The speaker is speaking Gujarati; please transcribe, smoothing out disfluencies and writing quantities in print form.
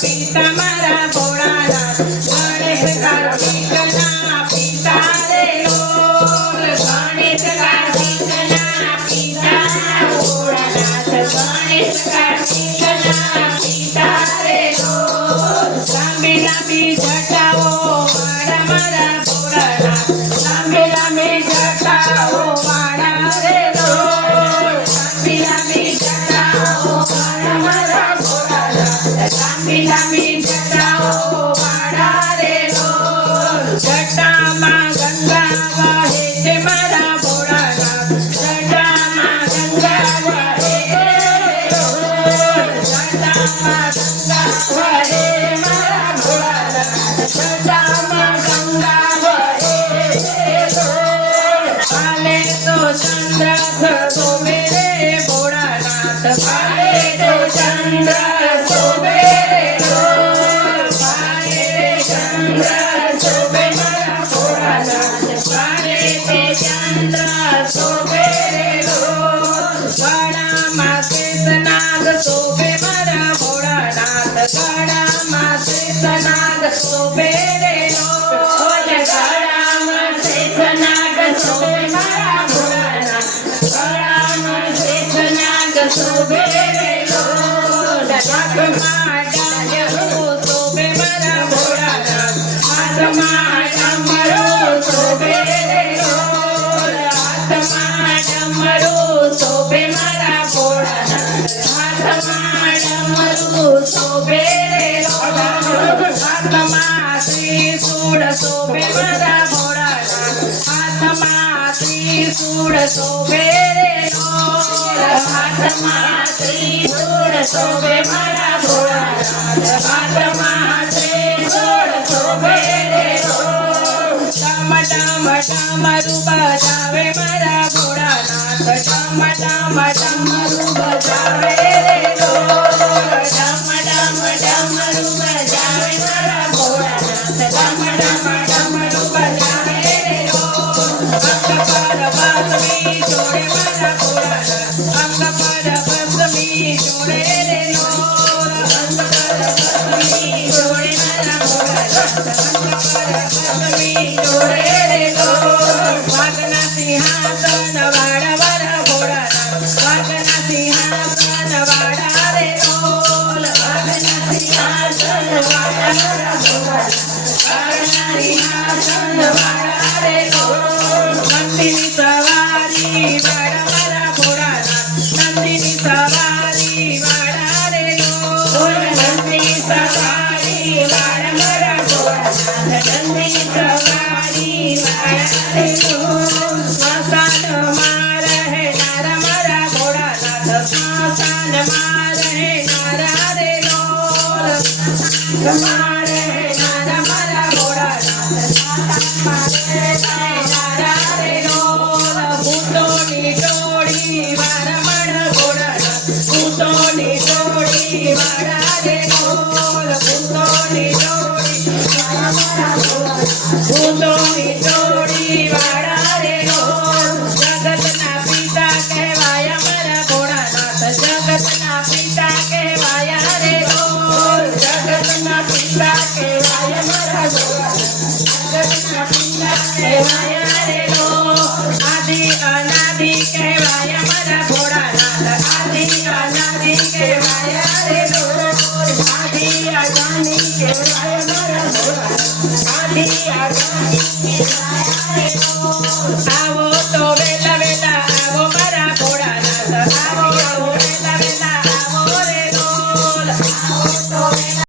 પિતા મારા ભોળાનાથ ગણેશ કાર્તિકના પિતા રે લોલ ગણેશ કાર્તિકના પિતા ભોળાનાથ ગણેશ કાર્તિકના પિતા રે લોલ લાંબી લાંબી જટાઓ વાળા મારા ભોળાનાથ લાંબી લાંબી જટાઓ વાળા રે લોલ લાંબી લાંબી જટાઓ વાળા મારા લાંબી લાંબી જટાઓ વાળા રે લોલ જટામાં ગંગા વહે છે મારા ભોળાનાથ જટામાં ગંગા વહે લોલ જટામાં ગંગા વહે મારા ભોળાનાથ જટામાં ગંગા વહે લોલ હાલે તો ચંદ્ર શોભે રે ભોળાનાથ હાલે તો ચંદ્ર શોભે શોભે મારા ભોળાનાથ ગળામાં શેષનાગ શોભે રે લોલ ગળામાં શેષનાગ શોભે મારા ભોળાનાથ ગળામાં શેષનાગ શોભે રે લોલ હાથમાં ડામરો શોભે મારા ભોળાનાથ હાથમાં ડામરો શોભે રે લોલ હાથમાં ડામરો શોભે મારા ભોળાનાથ હાથમાં ડમરું શોભે રે લોલ હાથમાં ત્રિશૂળ શોભે મારા ભોળાનાથ હાથમાં ત્રિશૂળ શોભે રે લોલ હાથમાં ત્રિશૂળ શોભે મારા ભોળાનાથ હાથમાં ત્રિશૂળ શોભે રે લોલ ડમ ડમ ડમરું બજાવે મારા ભોળાનાથ ડમ ડમ ડમરું બજાવે રે લોલ ડમ ડમ ડમરું બજાવે મારા ભોળાનાથ ડમ ડમ ડમરું બજાવે રે લોલ અંગ પર બસમી જોડે મારા ભોળાનાથ અંગ પર બસમી જોડે રે લોલ અંગ પર બસમી જોડે મારા ભોળાનાથ અંગ પર બસમી જોડે રે લોલ વાઘના સિંહાસન વાળા મારા ભોળાનાથ વાઘના સિંહાસન વાળા રે લોલ વાઘના સિંહાસન વાળા મારા ભોળાનાથ વાઘના સિંહાસન વાળા રે લોલ નંદીની સવારી વાળા મારા ભોળાનાથ નંદીની સવારી વાળા રે લોલ નંદીની સવારી વાળા મારા ભોળાનાથ નંદીની સવારી વાળા રે લોલ સ્મશાનમાં રહેનારા મારા ભોળાનાથ સ્મશાનમાં રહેનારા રે લોલ સ્મશાનમાં રહેનારા મારા ભોળાનાથ સ્મશાનમાં રહેનારા રે લોલ ભૂતોની ટોળી વાળા મારા ભોળાનાથ ભૂતોની ટોળી વાળા રે લોલ ભૂતોની ટોળી વાળા મારા ભોળાનાથ ભૂતોની ટોળી વાળા રે લોલ જગતના પિતા કહેવાયા મારા ભોળાનાથ જગતના પિતા કહેવાયા રે લોલ જગતના પિતા કહેવાયા મારા ભોળાનાથ જગતના પિતા કહેવાયા રે લોલ આદિ અનાદિ કહેવાયા મારા ભોળાનાથ આદિ અનાદિ કહેવાયા રે લોલ આદિ અનાદિ કહેવાયા મારા ભોળાનાથ આદિ અનાદિ કહેવાયા